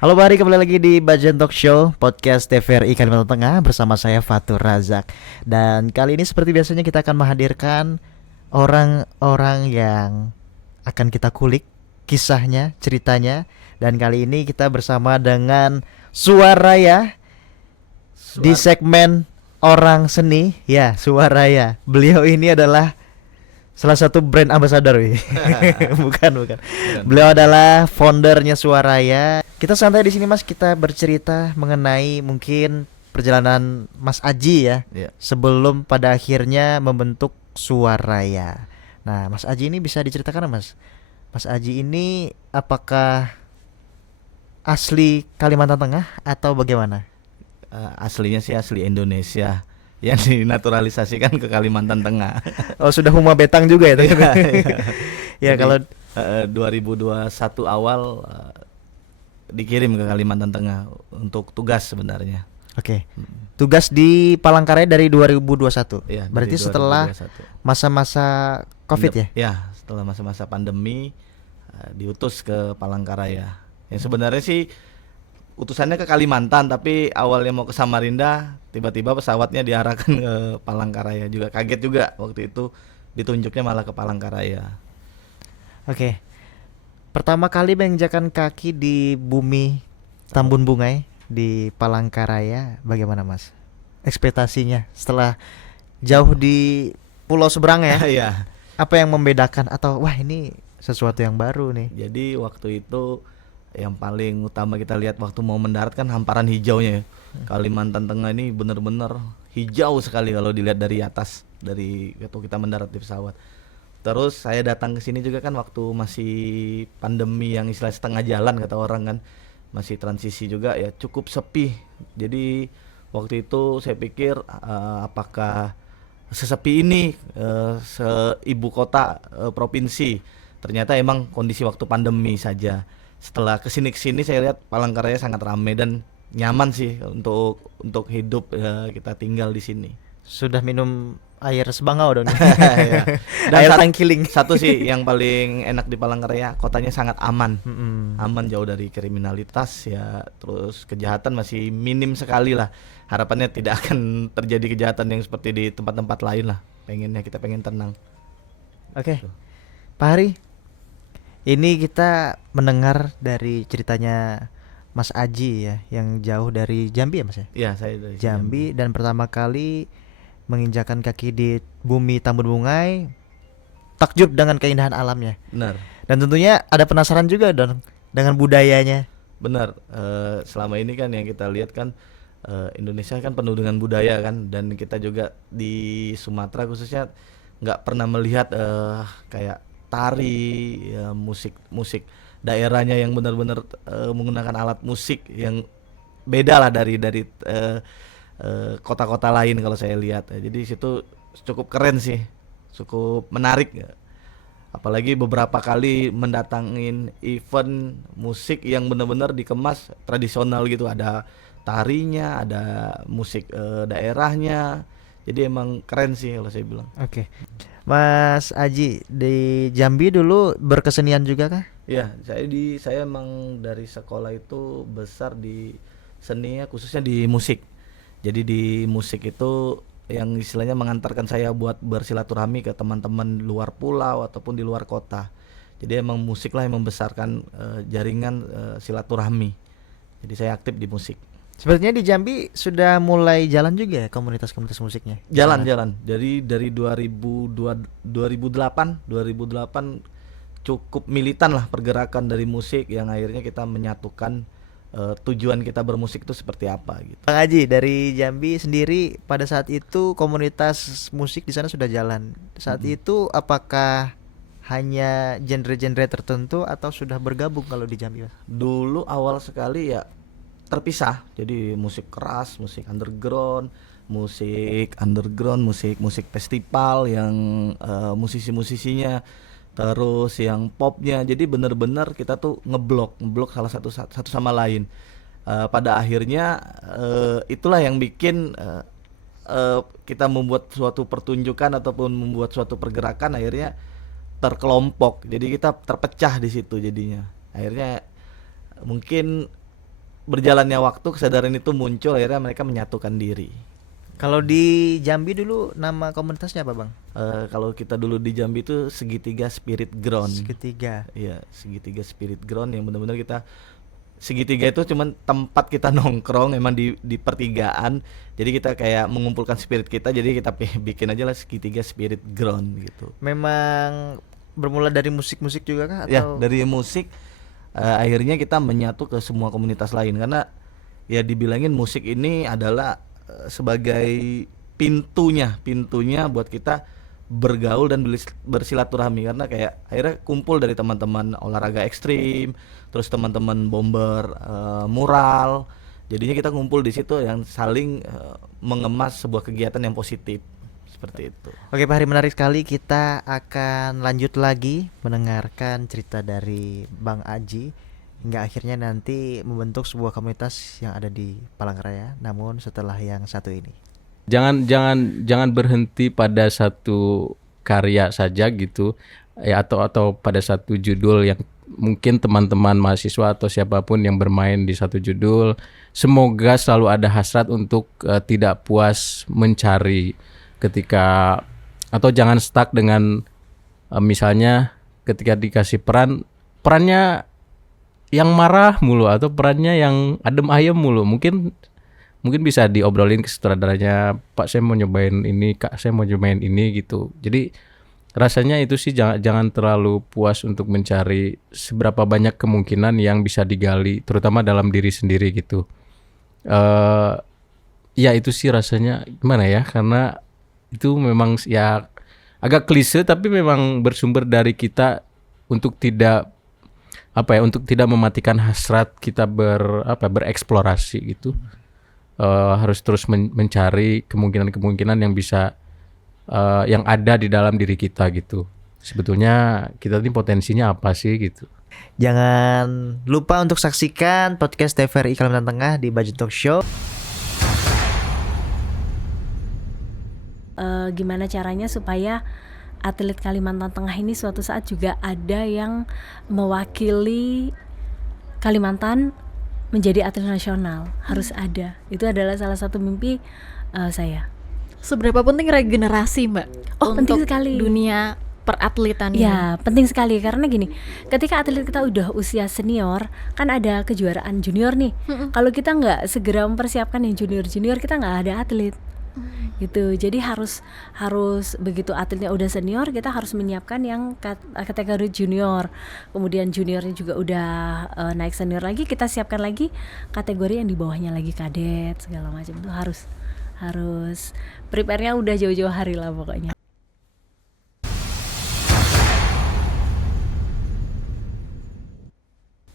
Halo Bari, kembali lagi di Bajan Talk Show Podcast TVRI Kalimantan Tengah bersama saya Fatur Razak. Dan kali ini seperti biasanya kita akan menghadirkan orang-orang yang akan kita kulik kisahnya, ceritanya. Dan kali ini kita bersama dengan Suaraya di Suara segmen Orang Seni. Ya, Suaraya. Beliau ini adalah salah satu brand ambassador. Bukan. bukan Beliau adalah foundernya Suaraya. Kita santai di sini Mas, kita bercerita mengenai mungkin perjalanan Mas Aji ya ya. sebelum pada akhirnya membentuk Suaraya. Nah, Mas Aji ini bisa diceritakan Mas? Mas Aji ini apakah asli Kalimantan Tengah atau bagaimana? Aslinya sih asli Indonesia yang dinaturalisasikan ke Kalimantan Tengah. Oh, sudah Huma Betang juga ya? Iya, iya. Ya Jadi kalau 2021 awal dikirim ke Kalimantan Tengah untuk tugas sebenarnya. Oke. Tugas di Palangkaraya dari 2021. Ya, Berarti dari setelah 2021. masa-masa Covid ya? Ya, setelah masa-masa pandemi diutus ke Palangkaraya. Yang sebenarnya sih utusannya ke Kalimantan, tapi awalnya mau ke Samarinda, tiba-tiba pesawatnya diarahkan ke Palangkaraya. Juga kaget juga waktu itu ditunjuknya malah ke Palangkaraya. Oke. Pertama kali menginjakan kaki di bumi Tambun Bungai di Palangkaraya, bagaimana Mas? Ekspektasinya setelah jauh di pulau seberang ya? Iya. Apa yang membedakan atau wah ini sesuatu yang baru nih? Jadi waktu itu yang paling utama kita lihat waktu mau mendarat kan hamparan hijaunya ya. Kalimantan Tengah ini benar-benar hijau sekali kalau dilihat dari atas, dari waktu kita mendarat di pesawat. Terus saya datang ke sini juga kan waktu masih pandemi yang istilah setengah jalan kata orang kan, masih transisi juga ya, cukup sepi. Jadi waktu itu saya pikir apakah sesepi ini seibu kota provinsi. Ternyata emang kondisi waktu pandemi saja. Setelah kesini saya lihat Palangkaraya sangat ramai dan nyaman sih untuk hidup, kita tinggal di sini. Sudah minum air sebangau dong. Ya. Dan Air tangkiling. satu sih yang paling enak di Palangkaraya, kotanya sangat aman. Mm-mm. Aman, jauh dari kriminalitas ya, terus kejahatan masih minim sekali lah. Harapannya tidak akan terjadi kejahatan yang seperti di tempat-tempat lain lah. Kita pengen tenang. Oke. Pak Hari, ini kita mendengar dari ceritanya Mas Aji ya, yang jauh dari Jambi ya Mas ya? Ya, saya dari Jambi dan pertama kali menginjakan kaki di bumi Tambun Bungai, takjub dengan keindahan alamnya. Benar. Dan tentunya ada penasaran juga dong dengan budayanya. Benar. Selama ini kan yang kita lihat kan, Indonesia kan penuh dengan budaya kan, dan kita juga di Sumatera khususnya nggak pernah melihat kayak tari, ya, musik daerahnya yang benar-benar menggunakan alat musik yang beda lah dari kota-kota lain kalau saya lihat. Jadi situ cukup keren sih, cukup menarik. Apalagi beberapa kali mendatangin event musik yang benar-benar dikemas tradisional gitu, ada tarinya, ada musik daerahnya. Jadi emang keren sih kalau saya bilang. Oke. Mas Aji di Jambi dulu berkesenian juga kah? Ya, saya emang dari sekolah itu besar di seni, khususnya di musik. Jadi di musik itu yang istilahnya mengantarkan saya buat bersilaturahmi ke teman-teman luar pulau ataupun di luar kota. Jadi emang musik lah yang membesarkan jaringan silaturahmi. Jadi saya aktif di musik. Sepertinya di Jambi sudah mulai jalan juga ya komunitas-komunitas musiknya. Jalan-jalan. Jadi dari 2008 cukup militan lah pergerakan dari musik yang akhirnya kita menyatukan tujuan kita bermusik itu seperti apa gitu. Bang Aji dari Jambi sendiri pada saat itu komunitas musik di sana sudah jalan. Saat itu apakah hanya genre-genre tertentu atau sudah bergabung kalau di Jambi, Mas? Dulu awal sekali ya terpisah. Jadi musik keras, musik festival yang musisi-musisinya, terus yang popnya. Jadi benar-benar kita tuh ngeblok salah satu sama lain. Pada akhirnya itulah yang bikin kita membuat suatu pertunjukan ataupun membuat suatu pergerakan akhirnya terkelompok. Jadi kita terpecah di situ jadinya. Akhirnya mungkin berjalannya waktu kesadaran itu muncul, akhirnya mereka menyatukan diri. Kalau di Jambi dulu nama komunitasnya apa bang? Kalau kita dulu di Jambi itu Segitiga Spirit Ground. Segitiga. Iya, Segitiga Spirit Ground yang benar-benar kita, segitiga itu cuman tempat kita nongkrong emang di pertigaan. Jadi kita kayak mengumpulkan spirit kita, jadi kita bikin aja lah Segitiga Spirit Ground gitu. Memang bermula dari musik-musik juga kah Ya, atau? dari musik akhirnya kita menyatu ke semua komunitas lain, karena ya dibilangin musik ini adalah sebagai pintunya buat kita bergaul dan bersilaturahmi, karena kayak akhirnya kumpul dari teman-teman olahraga ekstrim, terus teman-teman bomber mural, jadinya kita kumpul di situ yang saling mengemas sebuah kegiatan yang positif seperti itu. Oke Pak Hari, menarik sekali. Kita akan lanjut lagi mendengarkan cerita dari Bang Aji hingga akhirnya nanti membentuk sebuah komunitas yang ada di Palangkaraya, namun setelah yang satu ini. Jangan berhenti pada satu karya saja gitu ya, atau pada satu judul yang mungkin teman-teman mahasiswa atau siapapun yang bermain di satu judul, semoga selalu ada hasrat untuk tidak puas mencari ketika, atau jangan stuck dengan misalnya ketika dikasih perannya yang marah mulu atau perannya yang adem ayem mulu. Mungkin bisa diobrolin ke sutradaranya, Pak saya mau nyobain ini, Kak saya mau nyobain ini gitu. Jadi rasanya itu sih jangan terlalu puas untuk mencari seberapa banyak kemungkinan yang bisa digali, terutama dalam diri sendiri gitu. Ya itu sih rasanya gimana ya, karena itu memang ya agak klise tapi memang bersumber dari kita untuk tidak untuk tidak mematikan hasrat kita bereksplorasi gitu. Harus terus mencari kemungkinan-kemungkinan yang bisa yang ada di dalam diri kita gitu. Sebetulnya kita ini potensinya apa sih gitu. Jangan lupa untuk saksikan podcast TVRI Kalimantan Tengah di Budget Talk Show. Gimana caranya supaya atlet Kalimantan Tengah ini suatu saat juga ada yang mewakili Kalimantan menjadi atlet nasional, harus ada. Itu adalah salah satu mimpi saya. Seberapa penting regenerasi Mbak Penting untuk sekali. dunia peratletan ini? Ya, penting sekali karena gini, ketika atlet kita udah usia senior, kan ada kejuaraan junior nih. Kalau kita nggak segera mempersiapkan yang junior, kita nggak ada atlet. Gitu. Jadi harus begitu atletnya udah senior, kita harus menyiapkan yang kategori junior. Kemudian juniornya juga udah naik senior lagi, kita siapkan lagi kategori yang di bawahnya lagi, kadet segala macam. Itu harus prepare-nya udah jauh-jauh hari lah pokoknya.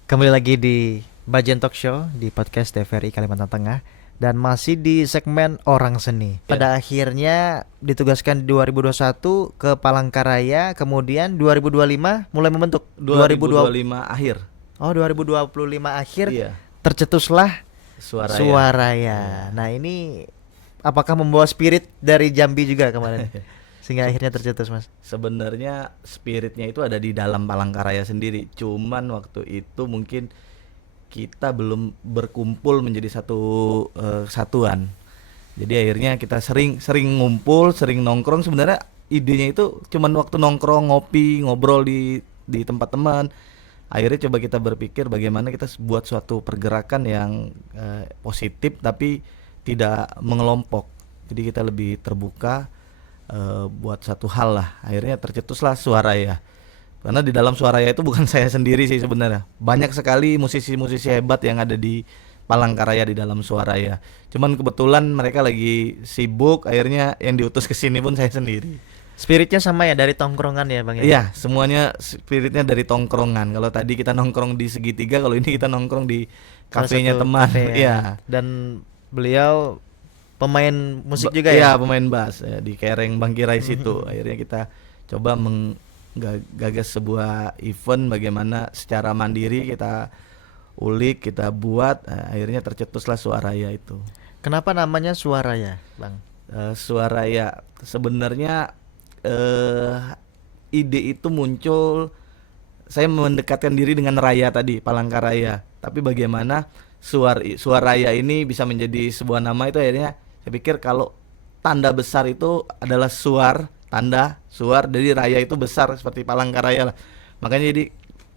Kembali lagi di Bajen Talk Show di podcast TVRI Kalimantan Tengah dan masih di segmen Orang Seni. Pada akhirnya ditugaskan di 2021 ke Palangkaraya, kemudian 2025 mulai membentuk. 2025 akhir. Oh, 2025 akhir Iya. tercetuslah Suaraya. Suaraya. Nah, ini apakah membawa spirit dari Jambi juga kemarin? Sehingga akhirnya tercetus, Mas. Sebenarnya spiritnya itu ada di dalam Palangkaraya sendiri. Cuman waktu itu mungkin kita belum berkumpul menjadi satu satuan. Jadi akhirnya kita sering ngumpul, sering nongkrong. Sebenarnya idenya itu cuman waktu nongkrong, ngopi, ngobrol di tempat teman. Akhirnya coba kita berpikir bagaimana kita buat suatu pergerakan yang positif tapi tidak mengelompok. Jadi kita lebih terbuka buat satu hal lah. Akhirnya tercetuslah Suaraya. Karena di dalam Suaraya itu bukan saya sendiri sih sebenarnya. Banyak sekali musisi-musisi hebat yang ada di Palangkaraya di dalam Suaraya. Cuman kebetulan mereka lagi sibuk, akhirnya yang diutus ke sini pun saya sendiri. Spiritnya sama ya, dari tongkrongan ya, Bang ya? Iya, semuanya spiritnya dari tongkrongan. Kalau tadi kita nongkrong di Segitiga, kalau ini kita nongkrong di Salah kafenya satu teman. kafe ya. Iya. Dan beliau pemain musik juga Iya, ya? pemain bass ya, di Kereng Bangkirai situ. Akhirnya kita coba gagas sebuah event bagaimana secara mandiri kita ulik, kita buat, akhirnya tercetuslah Suaraya itu. Kenapa namanya Suaraya, Bang? Suaraya sebenarnya ide itu muncul, saya mendekatkan diri dengan Raya tadi, Palangkaraya. Tapi bagaimana Suaraya ini bisa menjadi sebuah nama itu akhirnya saya pikir kalau tanda besar itu adalah tanda suar, jadi raya itu besar seperti Palangkaraya lah. Makanya jadi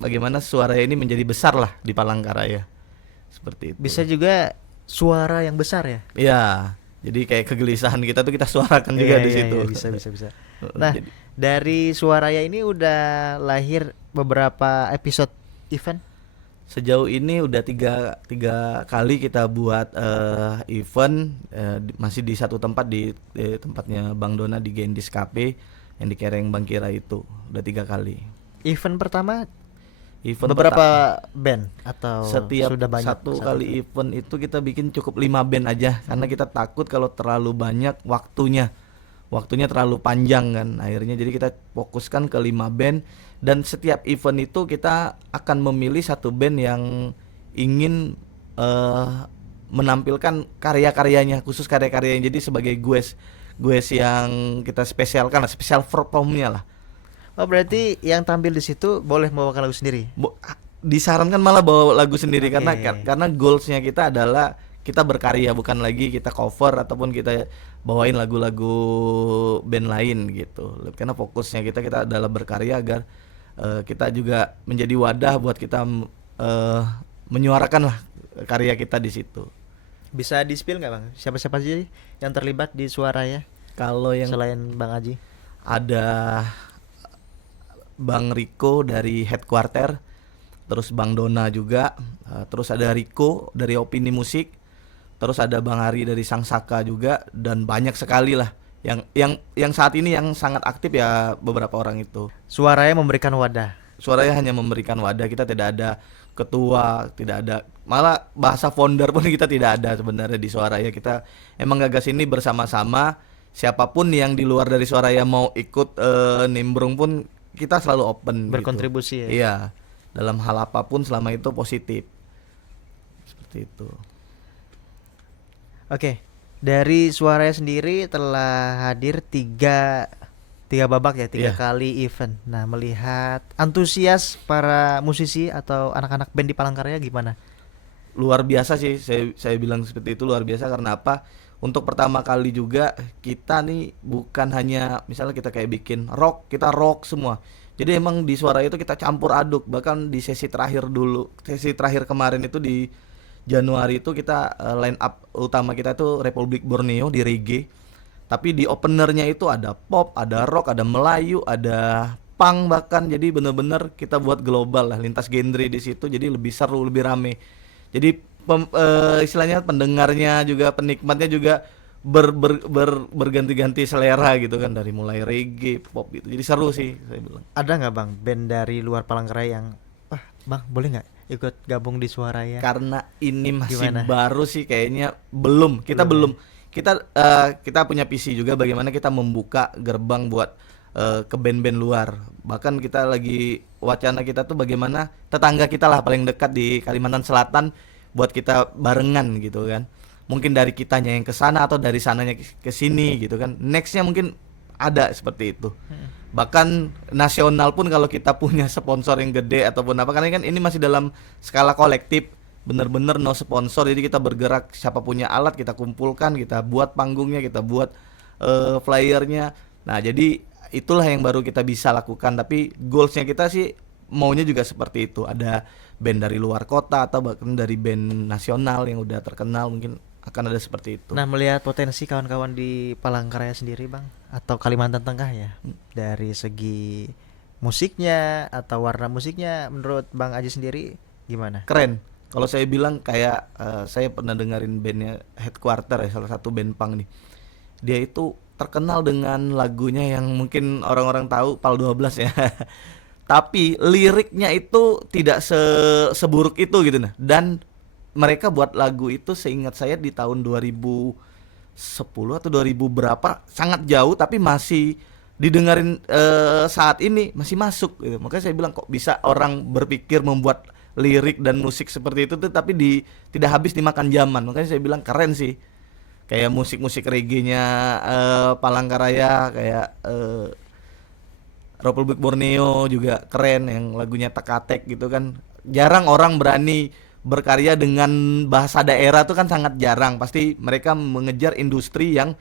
bagaimana Suaraya ini menjadi besar lah di Palangkaraya. Seperti itu. Bisa juga suara yang besar ya. Iya. Jadi kayak kegelisahan kita tuh kita suarakan juga Iya, di iya, situ. iya, bisa. Nah, Jadi, dari Suaraya ini udah lahir beberapa episode event. sejauh ini udah tiga kali kita buat event masih di satu tempat di tempatnya Bang Dona di Gendis Cafe yang di Kereng Bangkira itu udah 3 kali. Event pertama Event beberapa band atau setiap sudah banyak? satu kali event itu kita bikin cukup 5 band aja karena kita takut kalau terlalu banyak waktunya terlalu panjang kan, akhirnya jadi kita fokuskan ke 5 band dan setiap event itu kita akan memilih satu band yang ingin menampilkan karya-karyanya, khusus karya-karyanya, jadi sebagai guest yang kita spesialkan lah, spesial performnya lah. Oh, berarti yang tampil di situ boleh membawakan lagu sendiri. Disarankan malah bawa lagu sendiri Oke. karena goalsnya kita adalah kita berkarya, bukan lagi kita cover ataupun kita bawain lagu-lagu band lain gitu. Karena fokusnya kita adalah berkarya agar kita juga menjadi wadah buat kita menyuarakan lah karya kita di situ. Bisa di-spill nggak Bang? Siapa-siapa sih yang terlibat di Suaraya Kalau yang selain Bang Aji? ada Bang Riko dari Headquarter, terus Bang Dona juga, terus ada Riko dari Opini Musik, terus ada Bang Ari dari Sang Saka juga, dan banyak sekali lah yang saat ini yang sangat aktif ya beberapa orang itu. Suaraya memberikan wadah. Suaranya hanya memberikan wadah, kita tidak ada ketua, tidak ada, malah bahasa founder pun kita tidak ada sebenarnya di Suaraya. Kita emang gagas ini bersama-sama, siapapun yang di luar dari Suaraya mau ikut nimbrung pun kita selalu open Berkontribusi gitu. ya? Iya, dalam hal apapun selama itu positif. Seperti itu. Oke, dari Suaranya sendiri telah hadir tiga babak ya, 3 Iya. kali event. Nah, melihat antusias para musisi atau anak-anak band di Palangkaraya gimana? Luar biasa sih, saya bilang seperti itu, luar biasa karena apa? Untuk pertama kali juga kita nih bukan hanya misalnya kita kayak bikin rock, kita rock semua. Jadi emang di Suara itu kita campur aduk. Bahkan di sesi terakhir kemarin itu di Januari itu kita line up utama kita tuh Republik Borneo di reggae. Tapi di openernya itu ada pop, ada rock, ada Melayu, ada punk bahkan. Jadi bener-bener kita buat global lah, lintas genre di situ. Jadi lebih seru, lebih rame. Jadi istilahnya pendengarnya juga, penikmatnya juga berganti-ganti selera gitu kan, dari mulai reggae, pop gitu. Jadi seru sih saya bilang. Ada nggak Bang band dari luar Palangkaraya yang Bang boleh nggak ikut gabung di Suaraya? Karena ini masih Gimana? baru sih kayaknya belum. Kita kita punya visi juga bagaimana kita membuka gerbang buat ke band-band luar. Bahkan kita lagi wacana kita tuh bagaimana tetangga kita lah paling dekat di Kalimantan Selatan buat kita barengan gitu kan. Mungkin dari kitanya yang ke sana atau dari sananya ke sini gitu kan. Nextnya mungkin ada seperti itu. Bahkan nasional pun kalau kita punya sponsor yang gede ataupun apa, karena kan ini masih dalam skala kolektif, bener-bener no sponsor, jadi kita bergerak, siapa punya alat kita kumpulkan, kita buat panggungnya, kita buat flyernya. Nah jadi itulah yang baru kita bisa lakukan, tapi goalsnya kita sih maunya juga seperti itu, ada band dari luar kota atau bahkan dari band nasional yang udah terkenal, mungkin akan ada seperti itu. Nah, melihat potensi kawan-kawan di Palangkaraya sendiri Bang, atau Kalimantan Tengah ya, dari segi musiknya atau warna musiknya, menurut Bang Aji sendiri gimana? Keren. Kalau saya bilang kayak saya pernah dengerin bandnya Headquarter ya, salah satu band punk nih. Dia itu terkenal dengan lagunya yang mungkin orang-orang tahu Pal 12 ya. Tapi liriknya itu tidak seburuk itu gitu nah. Dan mereka buat lagu itu seingat saya di tahun 2010 atau 2000 berapa, sangat jauh tapi masih didengarin saat ini masih masuk gitu. Makanya saya bilang kok bisa orang berpikir membuat lirik dan musik seperti itu tuh tapi tidak habis dimakan zaman. Makanya saya bilang keren sih. Kayak musik-musik reggae-nya Palangkaraya, kayak Republik Borneo juga keren yang lagunya Tekatek gitu kan. Jarang orang berani berkarya dengan bahasa daerah tuh kan sangat jarang. Pasti mereka mengejar industri yang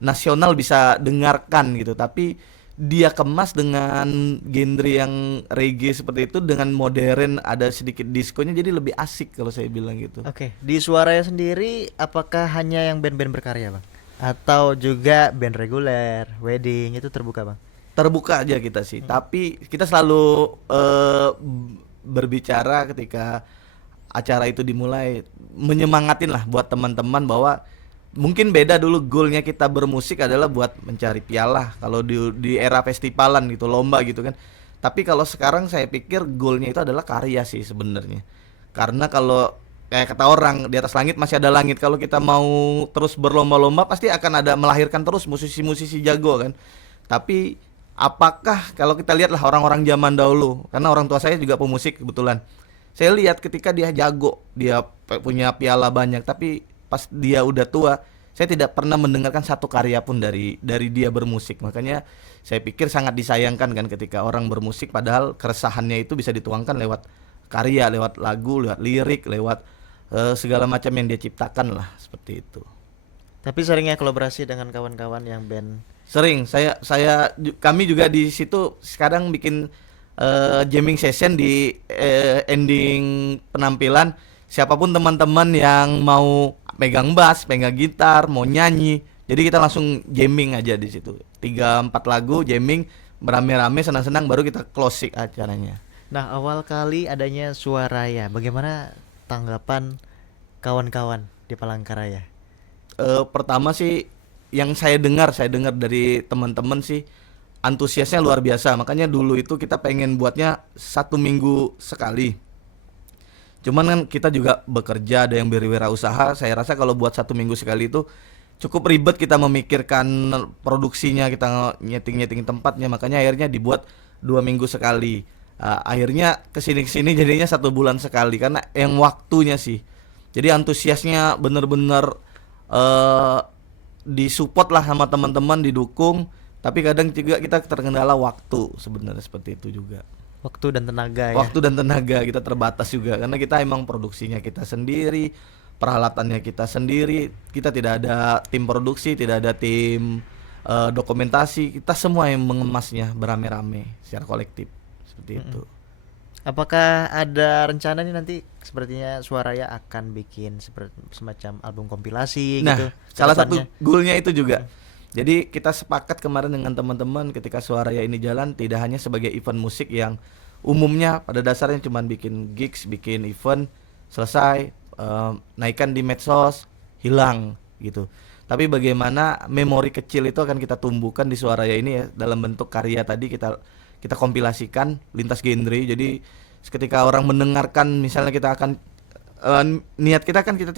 nasional bisa dengarkan gitu. Tapi dia kemas dengan genre yang reggae seperti itu dengan modern, ada sedikit diskonya, jadi lebih asik kalau saya bilang gitu. Oke, di Suaranya sendiri apakah hanya yang band-band berkarya, Bang? Atau juga band reguler, wedding itu terbuka, Bang? Terbuka aja kita sih, tapi kita selalu berbicara ketika acara itu dimulai, menyemangatin lah buat teman-teman bahwa mungkin beda dulu goalnya kita bermusik adalah buat mencari piala kalau di era festivalan gitu, lomba gitu kan. Tapi kalau sekarang saya pikir goalnya itu adalah karya sih sebenarnya. Karena kalau kayak kata orang, di atas langit masih ada langit. Kalau kita mau terus berlomba-lomba pasti akan ada melahirkan terus musisi-musisi jago kan. Tapi apakah kalau kita lihat lah orang-orang zaman dahulu, karena orang tua saya juga pemusik kebetulan. Saya lihat ketika dia jago, dia punya piala banyak, tapi pas dia udah tua, saya tidak pernah mendengarkan satu karya pun dari dia bermusik. Makanya saya pikir sangat disayangkan kan ketika orang bermusik padahal keresahannya itu bisa dituangkan lewat karya, lewat lagu, lewat lirik, lewat segala macam yang dia ciptakan lah, seperti itu. Tapi seringnya kolaborasi dengan kawan-kawan yang band. Sering kami juga di situ sekarang bikin jamming session di ending penampilan. Siapapun teman-teman yang mau pegang bass, pegang gitar, mau nyanyi, jadi kita langsung jamming aja di situ. 3-4 lagu jamming berame-rame, senang-senang, baru kita closing acaranya. Nah, awal kali adanya Suaraya, bagaimana tanggapan kawan-kawan di Palangkaraya? Pertama sih yang saya dengar dari teman-teman sih antusiasnya luar biasa. Makanya dulu itu kita pengen buatnya 1 minggu sekali. Cuman kan kita juga bekerja, ada yang berwirausaha. Saya rasa kalau buat 1 minggu sekali itu cukup ribet kita memikirkan produksinya, kita nyeting tempatnya. Makanya akhirnya dibuat 2 minggu sekali. Akhirnya kesini jadinya 1 bulan sekali karena yang waktunya sih. Jadi antusiasnya bener-bener disupport lah sama teman-teman, didukung. Tapi kadang juga kita terkendala waktu sebenarnya, seperti itu juga. Waktu dan tenaga ya. Waktu dan tenaga kita terbatas juga karena kita emang produksinya kita sendiri, peralatannya kita sendiri, kita tidak ada tim produksi, tidak ada tim dokumentasi, kita semua yang mengemasnya berame-rame secara kolektif seperti itu. Apakah ada rencana nih nanti sepertinya Suaraya akan bikin semacam album kompilasi Nah, gitu? salah satu kedepannya? goalnya itu juga. Jadi kita sepakat kemarin dengan teman-teman ketika Suaraya ini jalan tidak hanya sebagai event musik yang umumnya pada dasarnya cuma bikin gigs, bikin event, selesai, naikkan di medsos, hilang gitu. Tapi bagaimana memori kecil itu akan kita tumbuhkan di Suaraya ini ya, dalam bentuk karya tadi kita kompilasikan lintas genre. Jadi ketika orang mendengarkan, misalnya kita akan niat kita kan kita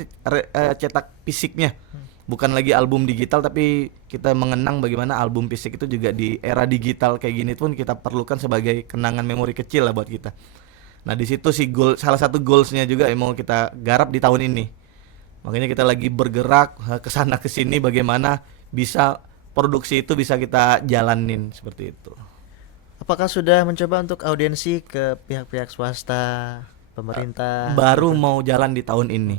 cetak fisiknya. Bukan lagi album digital, tapi kita mengenang bagaimana album fisik itu juga di era digital kayak gini pun kita perlukan sebagai kenangan memori kecil lah buat kita. Nah di situ sih salah satu goalsnya juga yang mau kita garap di tahun ini. Makanya kita lagi bergerak ke sana ke sini bagaimana bisa produksi itu bisa kita jalanin seperti itu. Apakah sudah mencoba untuk audiensi ke pihak-pihak swasta, pemerintah? Baru mau jalan di tahun ini.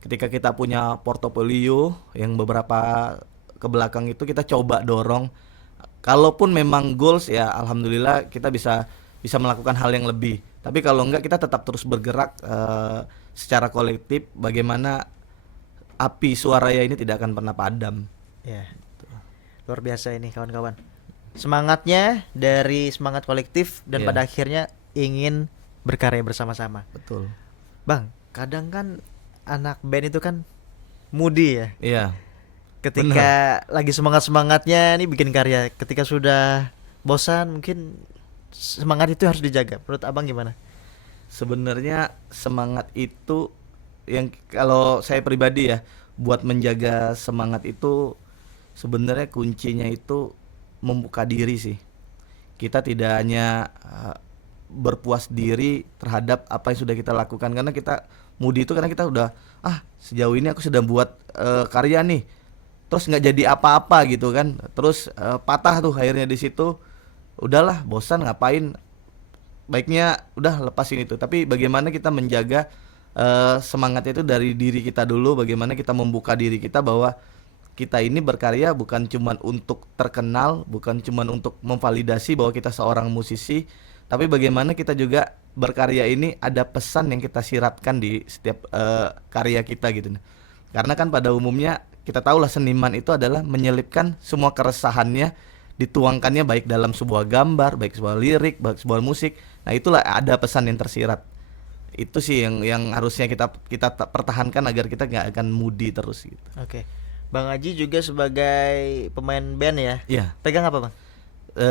Ketika kita punya portofolio yang beberapa ke belakang itu kita coba dorong. Kalaupun memang goals ya alhamdulillah kita bisa melakukan hal yang lebih. Tapi kalau enggak kita tetap terus bergerak secara kolektif bagaimana api Suaraya ini tidak akan pernah padam. Ya. Luar biasa ini kawan-kawan. Semangatnya dari semangat kolektif dan Iya. pada akhirnya ingin berkarya bersama-sama. Betul. Bang, kadang kan anak band itu kan moody ya. Iya. Ketika lagi semangat-semangatnya nih bikin karya, ketika sudah bosan mungkin semangat itu harus dijaga. Menurut Abang gimana? Sebenarnya semangat itu yang kalau saya pribadi ya buat menjaga semangat itu sebenarnya kuncinya itu membuka diri sih. Kita tidak hanya berpuas diri terhadap apa yang sudah kita lakukan karena kita moody itu karena kita udah sejauh ini aku sudah buat karya nih terus nggak jadi apa-apa gitu kan, terus patah tuh akhirnya di situ, udahlah bosan ngapain, baiknya udah lepasin itu. Tapi bagaimana kita menjaga semangatnya itu dari diri kita dulu, bagaimana kita membuka diri kita bahwa kita ini berkarya bukan cuman untuk terkenal, bukan cuman untuk memvalidasi bahwa kita seorang musisi, tapi bagaimana kita juga berkarya ini ada pesan yang kita siratkan di setiap karya kita gitu. Karena kan pada umumnya kita tahulah seniman itu adalah menyelipkan semua keresahannya, dituangkannya baik dalam sebuah gambar, baik sebuah lirik, baik sebuah musik. Nah, itulah ada pesan yang tersirat. Itu sih yang harusnya kita pertahankan agar kita nggak akan moody terus gitu. Oke. Bang Aji juga sebagai pemain band ya. Iya. Pegang apa, Bang?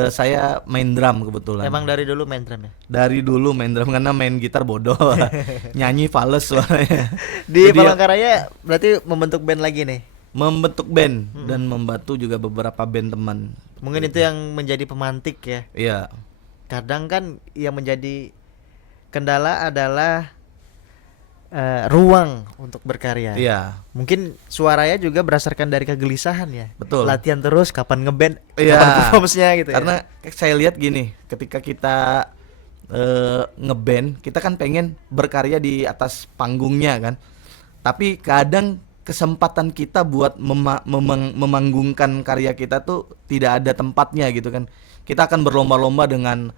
Saya main drum kebetulan. Emang dari dulu main drum ya? Dari dulu main drum, karena main gitar bodoh. Nyanyi fales suaranya. Di Jadi Palangkaraya berarti membentuk band lagi nih. membentuk band dan membantu juga beberapa band teman. Mungkin itu yang menjadi pemantik ya. Iya. Kadang kan yang menjadi kendala adalah ruang untuk berkarya. Iya. Mungkin suaranya juga berdasarkan dari kegelisahan ya. Betul. Latihan terus kapan ngeband, Iya. kapan performance-nya gitu Karena saya lihat gini, ketika kita ngeband, kita kan pengen berkarya di atas panggungnya kan. Tapi kadang kesempatan kita buat memanggungkan karya kita tuh tidak ada tempatnya gitu kan. Kita akan berlomba-lomba dengan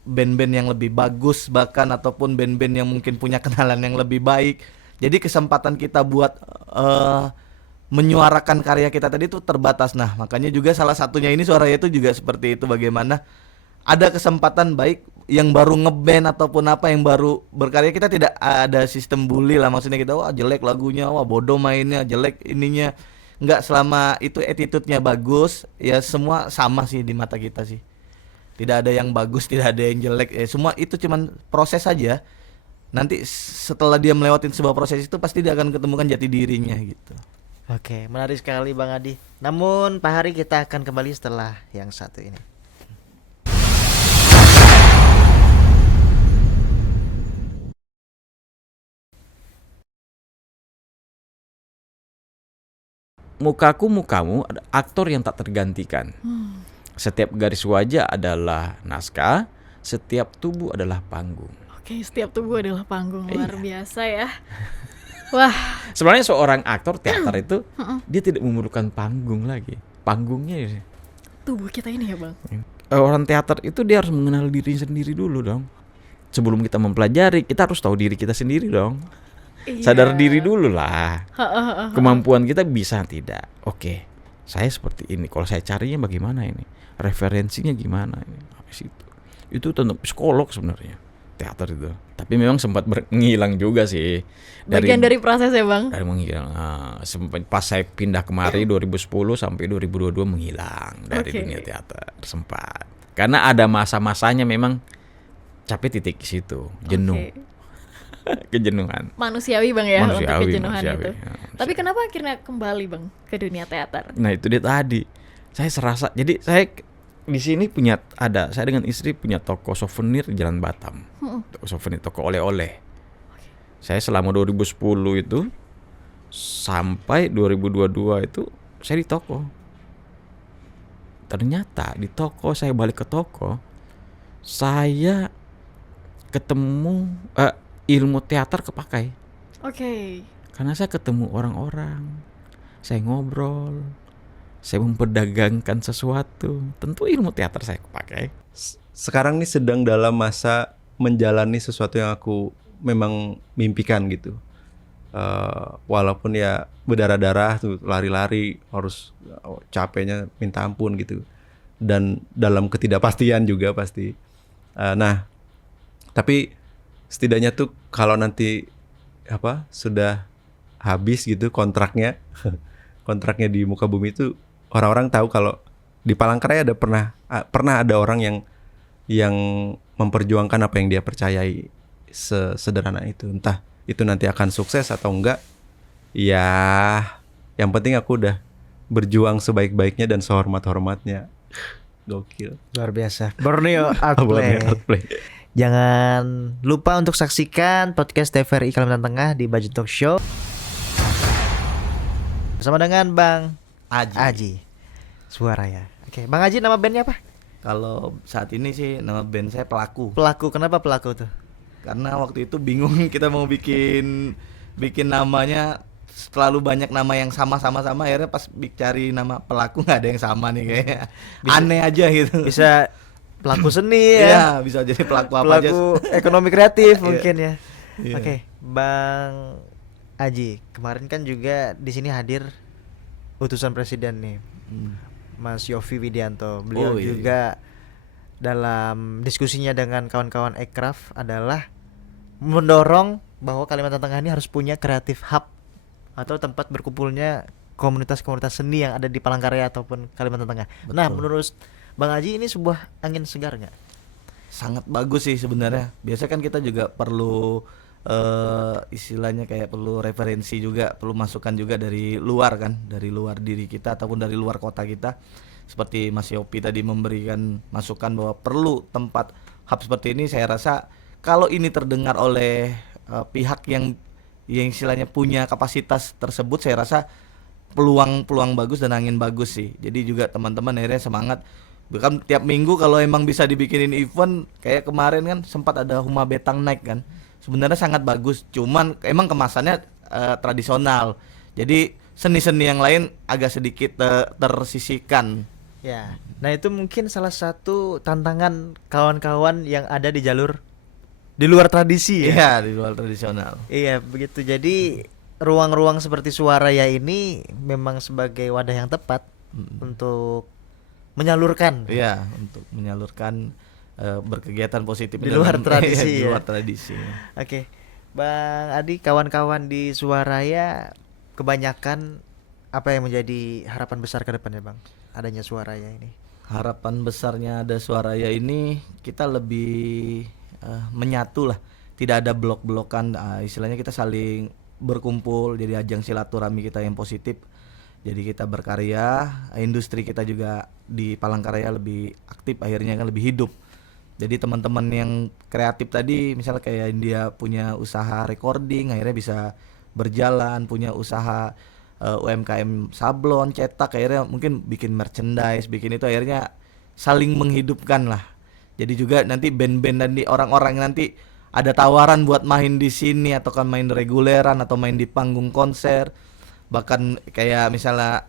band-band yang lebih bagus bahkan, ataupun band-band yang mungkin punya kenalan yang lebih baik. Jadi kesempatan kita buat menyuarakan karya kita tadi tuh terbatas. Nah, makanya juga salah satunya ini suaranya itu juga seperti itu, bagaimana ada kesempatan baik yang baru ngeband ataupun apa yang baru berkarya, kita tidak ada sistem bully lah, maksudnya kita wah jelek lagunya, wah bodoh mainnya, jelek ininya. Enggak, selama itu attitude-nya bagus, ya semua sama sih di mata kita sih. Tidak ada yang bagus, tidak ada yang jelek, semua itu cuman proses saja. Nanti setelah dia melewatin sebuah proses itu pasti dia akan ketemukan jati dirinya gitu. Oke, menarik sekali Bang Adi. Namun Pak Hari, kita akan kembali setelah yang satu ini. Mukaku mukamu, ada aktor yang tak tergantikan. Setiap garis wajah adalah naskah, setiap tubuh adalah panggung. Oke, setiap tubuh adalah panggung. Luar biasa ya. Wah, Sebenarnya seorang aktor teater itu dia tidak memerlukan panggung lagi. Panggungnya tubuh kita ini ya, Bang. orang teater itu dia harus mengenal diri sendiri dulu dong. Sebelum kita mempelajari, kita harus tahu diri kita sendiri dong. Iya. Sadar diri dulu lah. Kemampuan kita bisa tidak. Oke, saya seperti ini. Kalau saya carinya bagaimana ini? Referensinya gimana ini? Habis itu tentang psikolog sebenarnya teater itu. Tapi memang sempat menghilang juga sih. Bagian dari proses ya, Bang. Dari menghilang. Sempat pas saya pindah kemari 2010 sampai 2022 menghilang dari Oke. dunia teater sempat. Karena ada masa-masanya memang capek titik di situ, jenuh. Oke. Kejenuhan. Manusiawi, Bang ya, untuk Manusiawi, kejenuhan manusiawi. itu. Ya, Tapi kenapa akhirnya kembali, Bang, ke dunia teater? Nah itu dia tadi. Saya serasa. Jadi saya di sini saya dengan istri punya toko souvenir di Jalan Batam. Toko souvenir, toko oleh-oleh. Saya selama 2010 itu sampai 2022 itu saya di toko. Ternyata di toko, saya balik ke toko, saya ketemu ilmu teater kepakai. Oke. Karena saya ketemu orang-orang, saya ngobrol, saya memperdagangkan sesuatu. Tentu ilmu teater saya pakai. Sekarang nih sedang dalam masa menjalani sesuatu yang aku memang mimpikan gitu. Walaupun ya berdarah-darah tuh, lari-lari, harus capeknya minta ampun gitu. Dan dalam ketidakpastian juga pasti. Nah, tapi setidaknya tuh kalau nanti sudah habis gitu kontraknya di muka bumi itu, orang-orang tahu kalau di Palangkaraya pernah ada orang yang memperjuangkan apa yang dia percayai, sesederhana itu. Entah itu nanti akan sukses atau enggak, ya yang penting aku udah berjuang sebaik-baiknya dan sehormat-hormatnya. Gokil. Luar biasa. Borneo Artplay. Artplay. Jangan lupa untuk saksikan podcast TVRI Kalimantan Tengah di Budget Talk Show bersama dengan Bang Aji Suara ya. Oke, Bang Aji, nama bandnya apa? Kalau saat ini sih nama band saya Pelaku. Pelaku. Kenapa Pelaku tuh? karena waktu itu bingung kita mau bikin namanya, terlalu banyak nama yang sama-sama akhirnya pas cari nama pelaku nggak ada yang sama nih kayaknya. Aneh aja gitu. Bisa pelaku seni ya. Iya, bisa jadi pelaku apa aja. Pelaku ekonomi kreatif mungkin ya. Iya. Oke, Bang Aji, kemarin kan juga di sini hadir utusan presiden nih, Mas Yovie Widianto. Beliau Oh, iya. juga dalam diskusinya dengan kawan-kawan Ekraf adalah mendorong bahwa Kalimantan Tengah ini harus punya kreatif hub atau tempat berkumpulnya komunitas-komunitas seni yang ada di Palangkaraya ataupun Kalimantan Tengah. Nah, menurut Bang Aji ini sebuah angin segar nggak? Sangat bagus sih sebenarnya. Biasa kan kita juga perlu istilahnya kayak perlu referensi juga, perlu masukan juga dari luar kan, dari luar diri kita ataupun dari luar kota kita. Seperti Mas Yopi tadi memberikan masukan bahwa perlu tempat hub seperti ini. Saya rasa kalau ini terdengar oleh pihak yang istilahnya punya kapasitas tersebut, saya rasa peluang bagus dan angin bagus sih. Jadi juga teman-teman akhirnya semangat. Bahkan tiap minggu kalau emang bisa dibikinin event kayak kemarin kan sempat ada Huma Betang naik kan. Sebenarnya sangat bagus, cuman emang kemasannya tradisional. Jadi seni-seni yang lain agak sedikit tersisihkan. Ya. Nah, itu mungkin salah satu tantangan kawan-kawan yang ada di jalur di luar tradisi ya. Iya, di luar tradisional. Iya, begitu. Jadi ruang-ruang seperti Suaraya ini memang sebagai wadah yang tepat untuk menyalurkan Iya, untuk menyalurkan berkegiatan positif Di luar tradisi di ya. luar tradisi. Oke, Bang Adi, kawan-kawan di Suaraya kebanyakan apa yang menjadi harapan besar ke depannya, Bang? Adanya Suaraya ini. Harapan besarnya ada Suaraya ini kita lebih menyatu lah. Tidak ada blok-blokan, istilahnya kita saling berkumpul jadi ajang silaturahmi kita yang positif. Jadi kita berkarya, industri kita juga di Palangkaraya lebih aktif, akhirnya kan lebih hidup. Jadi teman-teman yang kreatif tadi misalnya kayak dia punya usaha recording akhirnya bisa berjalan, punya usaha UMKM sablon, cetak, akhirnya mungkin bikin merchandise, bikin itu akhirnya saling menghidupkan lah. Jadi juga nanti band-band dan di orang-orang nanti ada tawaran buat main di sini atau kan main reguleran atau main di panggung konser. Bahkan kayak misalnya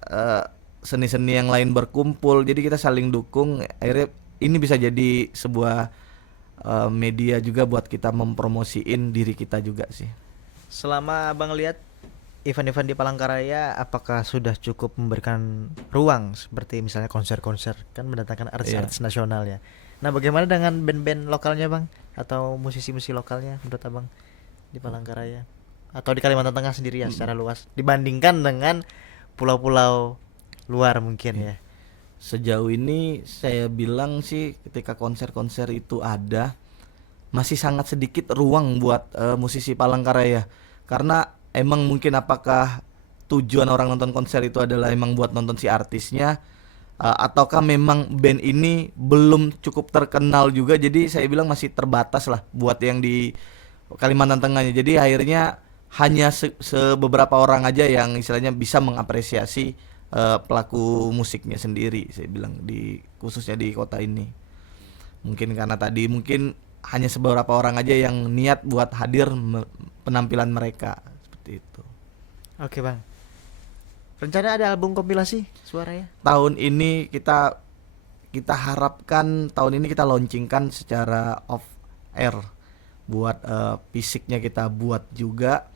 seni-seni yang lain berkumpul, jadi kita saling dukung, akhirnya ini bisa jadi sebuah media juga buat kita mempromosiin diri kita juga sih. Selama Abang lihat event-event di Palangkaraya, apakah sudah cukup memberikan ruang seperti misalnya konser-konser, kan mendatangkan artis-artis nasional ya. Nah, bagaimana dengan band-band lokalnya, Bang? Atau musisi-musisi lokalnya menurut Abang di Palangkaraya? Atau di Kalimantan Tengah sendiri ya secara luas dibandingkan dengan pulau-pulau luar mungkin ya. Sejauh ini saya bilang sih ketika konser-konser itu ada, masih sangat sedikit ruang buat musisi Palangkaraya. Karena emang mungkin apakah tujuan orang nonton konser itu adalah emang buat nonton si artisnya, ataukah memang band ini belum cukup terkenal juga, jadi saya bilang masih terbatas lah buat yang di Kalimantan Tengahnya. Jadi akhirnya hanya beberapa orang aja yang istilahnya bisa mengapresiasi pelaku musiknya sendiri, saya bilang khususnya di kota ini. Mungkin karena tadi mungkin hanya beberapa orang aja yang niat buat hadir penampilan mereka seperti itu. Oke, Bang. Rencana ada album kompilasi Suaranya? Tahun ini kita harapkan tahun ini kita launchingkan secara off air, buat fisiknya kita buat juga.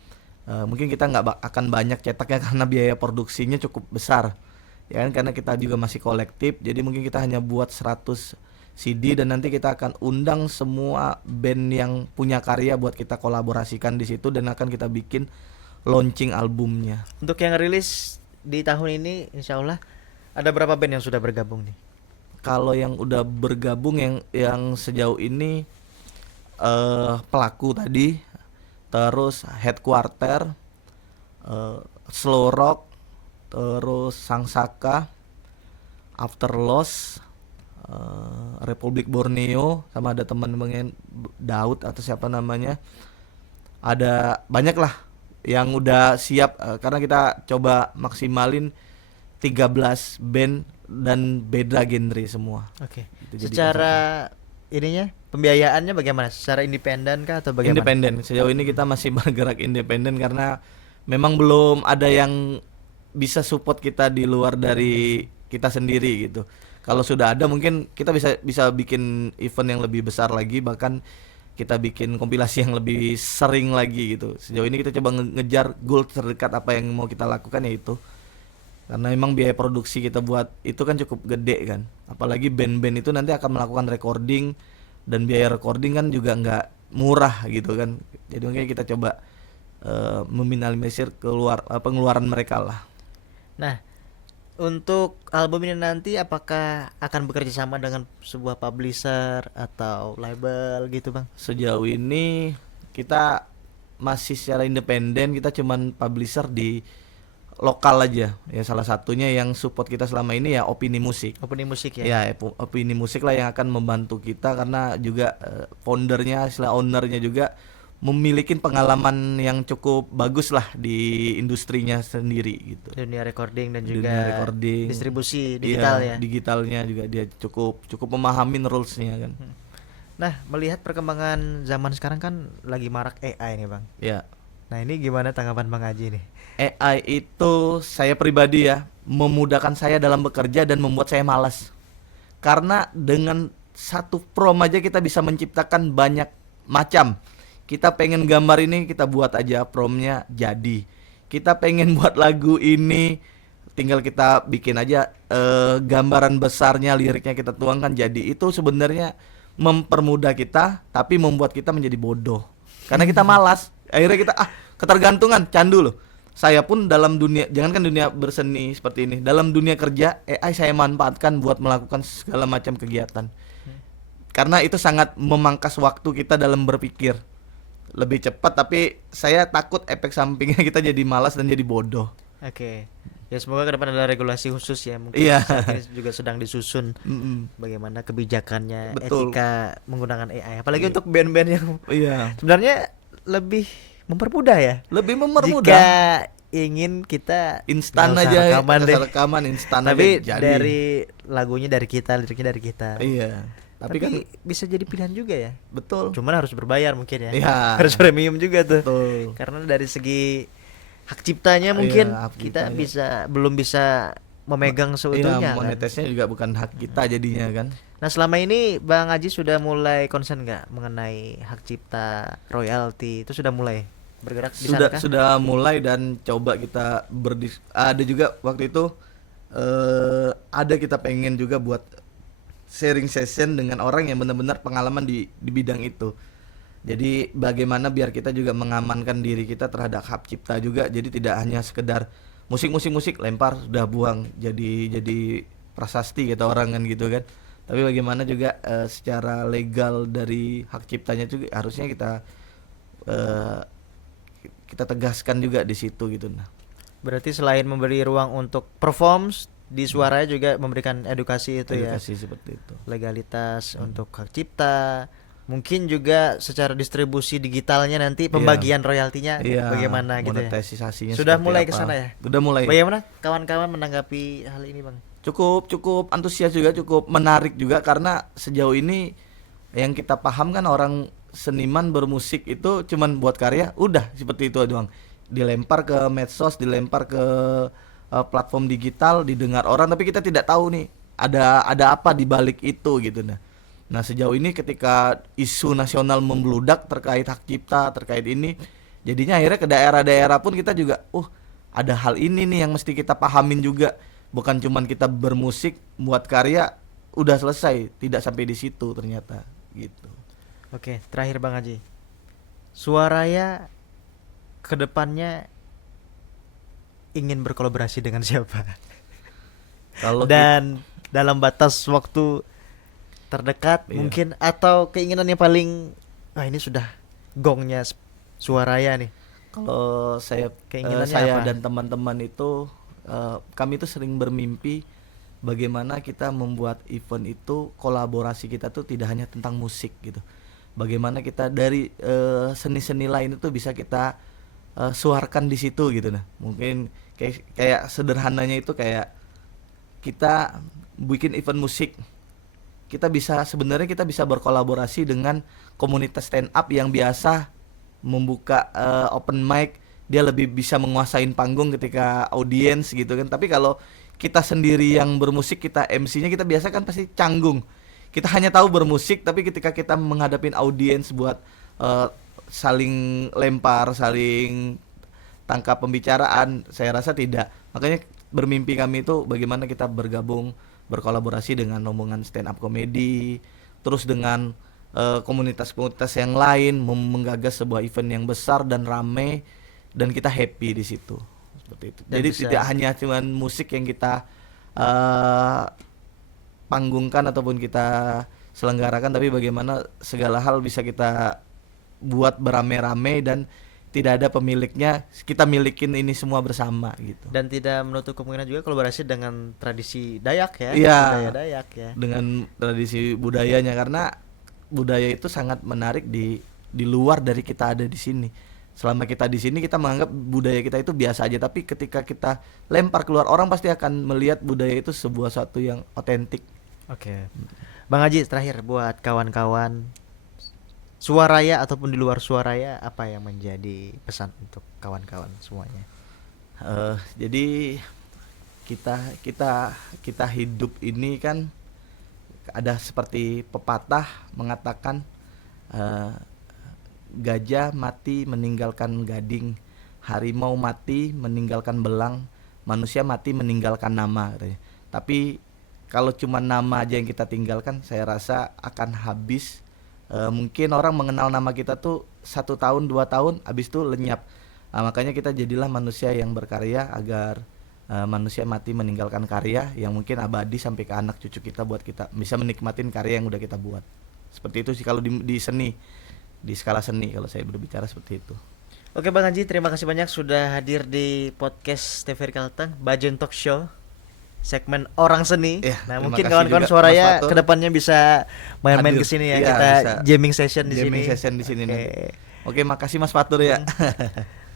Mungkin kita nggak akan banyak cetaknya karena biaya produksinya cukup besar ya kan, karena kita juga masih kolektif, jadi mungkin kita hanya buat 100 CD dan nanti kita akan undang semua band yang punya karya buat kita kolaborasikan di situ dan akan kita bikin launching albumnya. Untuk yang rilis di tahun ini insya Allah ada berapa band yang sudah bergabung nih? Kalau yang udah bergabung yang sejauh ini pelaku tadi, terus Headquarter, Slow Rock, terus Sangsaka, Afterloss, Republik Borneo, sama ada teman-teman Daud atau siapa namanya. Ada banyak lah yang udah siap, karena kita coba maksimalin 13 band dan beda genre semua. Oke. Itu jadi Secara ininya pembiayaannya bagaimana? Secara independen kah atau bagaimana? Independen. Sejauh ini kita masih bergerak independen karena memang belum ada yang bisa support kita di luar dari kita sendiri gitu. Kalau sudah ada mungkin kita bisa bikin event yang lebih besar lagi, bahkan kita bikin kompilasi yang lebih sering lagi gitu. Sejauh ini kita coba ngejar goal terdekat apa yang mau kita lakukan, yaitu karena memang biaya produksi kita buat itu kan cukup gede kan. Apalagi band-band itu nanti akan melakukan recording, dan biaya recording kan juga nggak murah gitu kan. Jadi makanya kita coba meminimalisir pengeluaran mereka lah. Nah, untuk album ini nanti apakah akan bekerja sama dengan sebuah publisher atau label gitu Bang? Sejauh ini kita masih secara independen, kita cuman publisher di lokal aja. Ya salah satunya yang support kita selama ini ya Opini Musik. Opini Musik ya? Ya, Opini Musik lah yang akan membantu kita, karena juga foundernya, istilah ownernya juga memiliki pengalaman yang cukup bagus lah di industrinya sendiri gitu. Dunia recording dan juga Dunia recording, distribusi digital iya, ya. digitalnya juga dia cukup memahamin rulesnya kan. Nah, melihat perkembangan zaman sekarang kan lagi marak AI nih Bang. Ya, Nah, ini gimana tanggapan Bang Aji nih? AI itu saya pribadi ya memudahkan saya dalam bekerja dan membuat saya malas. Karena dengan satu prompt aja kita bisa menciptakan banyak macam. Kita pengen gambar ini, kita buat aja promptnya jadi. Kita pengen buat lagu ini, tinggal kita bikin aja gambaran besarnya, liriknya kita tuangkan jadi. Itu sebenarnya mempermudah kita, tapi membuat kita menjadi bodoh. Karena kita malas. Akhirnya kita ketergantungan, candu loh. Saya pun dalam dunia, jangankan dunia berseni seperti ini, dalam dunia kerja AI saya manfaatkan buat melakukan segala macam kegiatan. Karena itu sangat memangkas waktu kita dalam berpikir lebih cepat, tapi saya takut efek sampingnya kita jadi malas dan jadi bodoh. Oke. Ya semoga ke depan ada regulasi khusus ya, mungkin Iya. saat ini juga sedang disusun Mm-mm. bagaimana kebijakannya, Betul. etika menggunakan AI. Apalagi Iya. untuk band-band yang Iya, sebenarnya lebih mempermudah ya. lebih mempermudah. Jika ingin kita Instan nggak usah aja, rekaman nggak deh. usah rekaman, instan Tapi aja jadi. dari lagunya dari kita, liriknya dari kita. Iya, tapi kan bisa jadi pilihan juga ya. betul. Cuman harus berbayar mungkin ya. Iya. Harus premium juga tuh. Betul. Karena dari segi hak ciptanya mungkin Iya, hak kita ciptanya. belum bisa memegang seutuhnya Iya, kan. monetisnya juga bukan hak kita jadinya kan. Nah, selama ini Bang Aji sudah mulai concern nggak mengenai hak cipta, royalti? Itu sudah mulai bergerak di sana kah? Sudah mulai, dan coba kita ada juga waktu itu ada kita pengen juga buat sharing session dengan orang yang benar-benar pengalaman di bidang itu. Jadi bagaimana biar kita juga mengamankan diri kita terhadap hak cipta juga. Jadi tidak hanya sekedar musik lempar sudah buang jadi prasasti kata orang kan gitu kan. Tapi bagaimana juga secara legal dari hak ciptanya juga harusnya kita tegaskan juga di situ gitu. Nah, Berarti selain memberi ruang untuk performs di suaranya juga memberikan edukasi itu ya. edukasi seperti itu. Legalitas untuk hak cipta. Mungkin juga secara distribusi digitalnya nanti pembagian royaltinya Iya, bagaimana gitu ya. monetisasinya Sudah seperti mulai apa. ke sana ya? Udah mulai. Bagaimana kawan-kawan menanggapi hal ini, Bang? Cukup antusias juga, cukup menarik juga, karena sejauh ini yang kita paham kan orang seniman bermusik itu cuman buat karya udah seperti itu doang, dilempar ke medsos, dilempar ke platform digital, didengar orang, tapi kita tidak tahu nih ada apa di balik itu gitu. Nah sejauh ini ketika isu nasional membludak terkait hak cipta, terkait ini, jadinya akhirnya ke daerah-daerah pun kita juga ada hal ini nih yang mesti kita pahamin juga. Bukan cuman kita bermusik, buat karya udah selesai, tidak sampai di situ ternyata gitu. Oke, terakhir Bang Haji. Suaraya kedepannya ingin berkolaborasi dengan siapa? Kalau Dan dalam batas waktu terdekat Iya. mungkin, atau keinginan yang paling ini sudah gongnya Suaraya nih. Kalau saya Keinginannya saya apa? dan teman-teman itu kami itu sering bermimpi bagaimana kita membuat event itu, kolaborasi kita tuh tidak hanya tentang musik gitu. Bagaimana kita dari seni-seni lain itu bisa kita suarakan di situ gitu. Nah, mungkin kayak sederhananya itu kayak kita bikin event musik sebenarnya kita bisa berkolaborasi dengan komunitas stand up yang biasa membuka open mic, dia lebih bisa menguasain panggung ketika audiens gitu kan. Tapi kalau kita sendiri yang bermusik, kita MC-nya, kita biasa kan pasti canggung. Kita hanya tahu bermusik, tapi ketika kita menghadapin audiens buat saling lempar, saling tangkap pembicaraan, saya rasa tidak. Makanya bermimpi kami itu bagaimana kita berkolaborasi dengan rombongan stand up comedy, terus dengan komunitas-komunitas yang lain menggagas sebuah event yang besar dan rame, dan kita happy di situ. Seperti itu. Dan Jadi bisa- tidak hanya cuman musik yang kita panggungkan ataupun kita selenggarakan, tapi bagaimana segala hal bisa kita buat beramai-ramai dan tidak ada pemiliknya, kita milikin ini semua bersama gitu. Dan tidak menutup kemungkinan juga kolaborasi dengan tradisi Dayak ya, Iya. budaya Dayak ya. Dengan tradisi budayanya, karena budaya itu sangat menarik di luar dari kita ada di sini. Selama kita di sini kita menganggap budaya kita itu biasa aja, tapi ketika kita lempar keluar, orang pasti akan melihat budaya itu sebuah suatu yang otentik. Oke. Bang Haji, terakhir buat kawan-kawan Suaraya ataupun di luar Suaraya, apa yang menjadi pesan untuk kawan-kawan semuanya? Jadi kita hidup ini kan ada seperti pepatah mengatakan, gajah mati meninggalkan gading, harimau mati meninggalkan belang, manusia mati meninggalkan nama katanya. Tapi kalau cuma nama aja yang kita tinggalkan, saya rasa akan habis. Mungkin orang mengenal nama kita tuh 1 tahun 2 tahun, habis itu lenyap. Makanya kita jadilah manusia yang berkarya, agar manusia mati meninggalkan karya yang mungkin abadi sampai ke anak cucu kita, buat kita bisa menikmatin karya yang udah kita buat. Seperti itu sih kalau di seni, di skala seni, kalau saya berbicara seperti itu. Oke Bang Haji, terima kasih banyak sudah hadir di podcast TVRI Kalteng, Bajen Talk Show, segmen orang seni. Ya, Nah, terima mungkin kasih kawan-kawan juga, Suaraya Mas Fatur. kedepannya bisa main-main Hadir. ke sini ya, Iya, kita bisa. jamming session di Jamming sini. session di sini Oke. nanti. Oke, makasih Mas Fatur ya.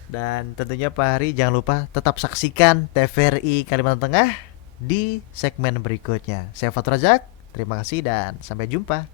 Dan tentunya Pak Hari jangan lupa tetap saksikan TVRI Kalimantan Tengah di segmen berikutnya. Saya Fatur Razak, terima kasih dan sampai jumpa.